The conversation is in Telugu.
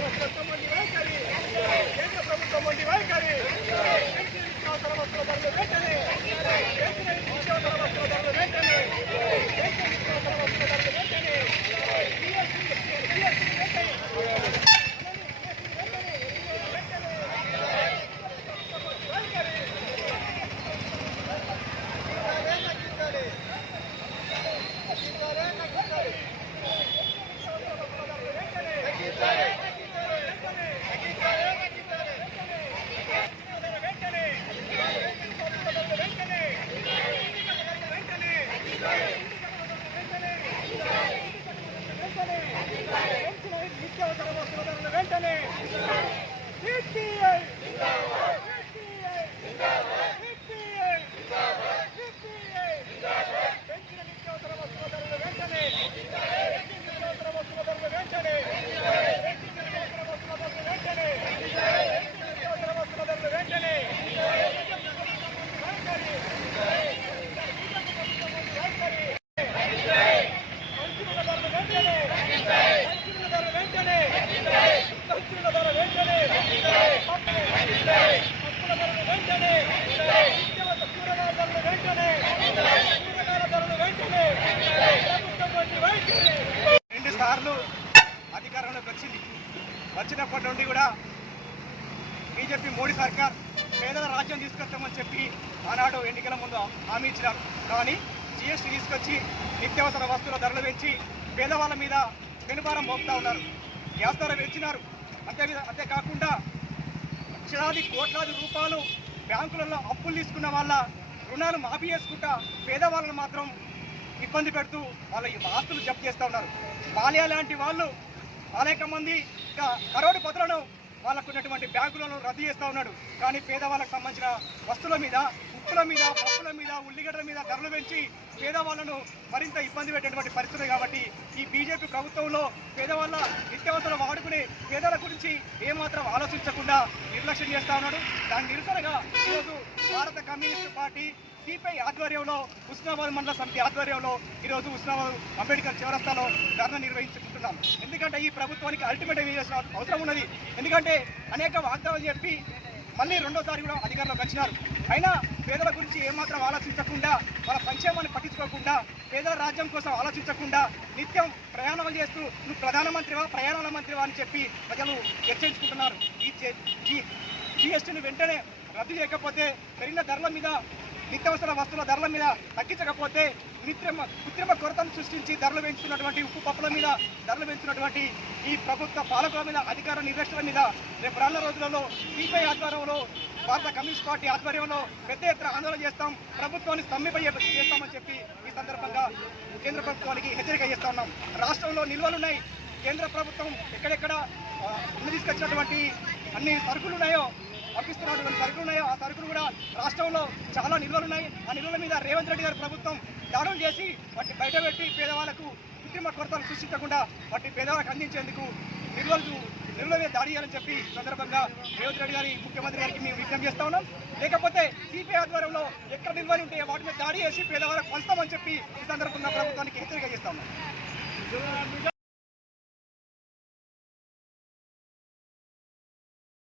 ప్రభుత్వం వంటి వైఖరి. కేంద్ర ప్రభుత్వం వంటి వైఖరి పెంచిన నిత్యావసర వస్తువుల ధరలు వెంటనే పెంచిన నిత్యావసర వస్తువుల ధరలు వెంటనే పెంచిన నిత్యావసర వస్తువుల ధరలు వెంటనే GST GST వెంటనే నిత్యావసర వస్తువుల ధరలు వెంటనే సిపిఐ సిపిఐ సిపిఐ సిపిఐ పెంచిన నిత్యావసర వస్తువుల ధరలు వెంటనే పెంచిన నిత్యావసర వస్తువుల ధరలు వెంటనే పెంచిన నిత్యావసర వస్తువుల ధరలు వెంటనే పెంచిన నిత్యావసర వస్తువుల ధరలు వెంటనే పెంచిన ధరలు వెంటనే పెంచిన ధరలు వెంటనే పెంచిన ధర వెంటనే పప్పుల ధరలు వెంటనే నిత్యావసర కూరగాయల ధరలు వెంటనే కూరగాయల ధరలు వెంటనే ప్రభుత్వం వంటి వైఖరి రెండు సార్లు అధికారంలోకి వచ్చింది వచ్చినప్పటి నుండి కూడా బీజేపీ మోడీ సర్కార్ పేదల రాజ్యం తీసుకొస్తామని చెప్పి ఆనాడు ఎన్నికల ముందు హామీ ఇచ్చినారు. కానీ జిఎస్టీ తీసుకొచ్చి నిత్యావసర వస్తువుల ధరలు పెంచి పేదవాళ్ళ మీద పెనుభారం మోపుతా ఉన్నారు. గ్యాస్ ధర పెంచినారు. అంతే అంతేకాకుండా లక్షలాది కోట్లాది రూపాయలు బ్యాంకులలో అప్పులు తీసుకున్న వాళ్ళ రుణాలు మాఫీ చేసుకుంటా పేదవాళ్ళను మాత్రం ఇబ్బంది పెడుతూ వాళ్ళ ఆస్తులు జప్తు చేస్తూ ఉన్నారు. బాల్యా లాంటి వాళ్ళు అనేక మంది ఇక కరోడు పత్రాలను వాళ్ళకు ఉన్నటువంటి బ్యాంకులను రద్దు చేస్తూ ఉన్నాడు. కానీ పేదవాళ్ళకు సంబంధించిన వస్తువుల మీద ఉప్పుల మీద పప్పుల మీద ఉల్లిగడ్డల మీద ధరలు పెంచి పేదవాళ్ళను మరింత ఇబ్బంది పెట్టేటువంటి పరిస్థితి కాబట్టి ఈ బీజేపీ ప్రభుత్వంలో పేదవాళ్ళ నిత్యవసరం వాడుకునే పేదల గురించి ఏమాత్రం ఆలోచించకుండా నిర్లక్ష్యం చేస్తా ఉన్నాడు. దాని నిరసనగా ఈరోజు భారత కమ్యూనిస్ట్ పార్టీ సిపిఐ ఆధ్వర్యంలో ఉస్నాబాద్ మండల సమితి ఆధ్వర్యంలో ఈరోజు ఉస్నాబాద్ అంబేద్కర్ చౌరస్తాలో ధర్నా నిర్వహించుకుంటున్నాం. ఎందుకంటే ఈ ప్రభుత్వానికి అల్టిమేట్ చేయాల్సిన అవసరం ఉన్నది. ఎందుకంటే అనేక వాగ్దానాలు చెప్పి మళ్ళీ రెండోసారి కూడా అధికారంలోకి వచ్చినారు. అయినా పేదల గురించి ఏమాత్రం ఆలోచించకుండా వాళ్ళ సంక్షేమాన్ని పట్టించుకోకుండా పేదల రాజ్యం కోసం ఆలోచించకుండా నిత్యం ప్రయాణాలు చేస్తూ నువ్వు ప్రధానమంత్రివా ప్రయాణాల మంత్రివా అని చెప్పి ప్రజలు చర్చించుకుంటున్నారు ఈ జిఎస్టీని వెంటనే రద్దు చేయకపోతే పెరిగిన ధరల మీద నిత్యావసర వస్తువుల ధరల మీద తగ్గించకపోతే కృత్రిమ కృత్రిమ కొరతను సృష్టించి ధరలు పెంచుతున్నటువంటి ఉప్పు పప్పుల మీద ధరలు పెంచుతున్నటువంటి ఈ ప్రభుత్వ పాలకుల మీద అధికార నిర్లక్ష్యాల మీద రేపు రాళ్ళ రోజులలో సిపిఐ ఆధ్వర్యంలో భారత కమ్యూనిస్ట్ పార్టీ ఆధ్వర్యంలో పెద్ద ఎత్తున ఆందోళన చేస్తాం. ప్రభుత్వాన్ని స్తంభింప చేస్తామని చెప్పి ఈ సందర్భంగా కేంద్ర ప్రభుత్వానికి హెచ్చరిక చేస్తా ఉన్నాం. రాష్ట్రంలో నిల్వలున్నాయి కేంద్ర ప్రభుత్వం ఎక్కడెక్కడ తీసుకొచ్చినటువంటి అన్ని సరుకులు ఉన్నాయో పంపిస్తున్నటువంటి సరుకులు ఉన్నాయో ఆ సరుకులు కూడా రాష్ట్రంలో చాలా నిల్వలు ఉన్నాయి. ఆ నిల్వల మీద రేవంత్ రెడ్డి గారి ప్రభుత్వం దాడులు చేసి వాటిని బయటపెట్టి పేదవాళ్ళకు కృత్రిమ కొరతలు సృష్టించకుండా వాటిని పేదవాళ్ళకు అందించేందుకు నిల్వలు నిల్వల మీద దాడి చేయాలని చెప్పి సందర్భంగా రేవంత్ రెడ్డి గారి ముఖ్యమంత్రి గారికి మేము విజ్ఞప్తి చేస్తా ఉన్నాం. లేకపోతే సిపిఐ ఆధ్వర్యంలో ఎక్కడ నిల్వలు ఉంటే వాటి మీద దాడి చేసి పేదవాళ్ళకు పంచుతామని చెప్పి ఈ సందర్భంగా ప్రభుత్వానికి హెచ్చరిక చేస్తా ఉన్నాం.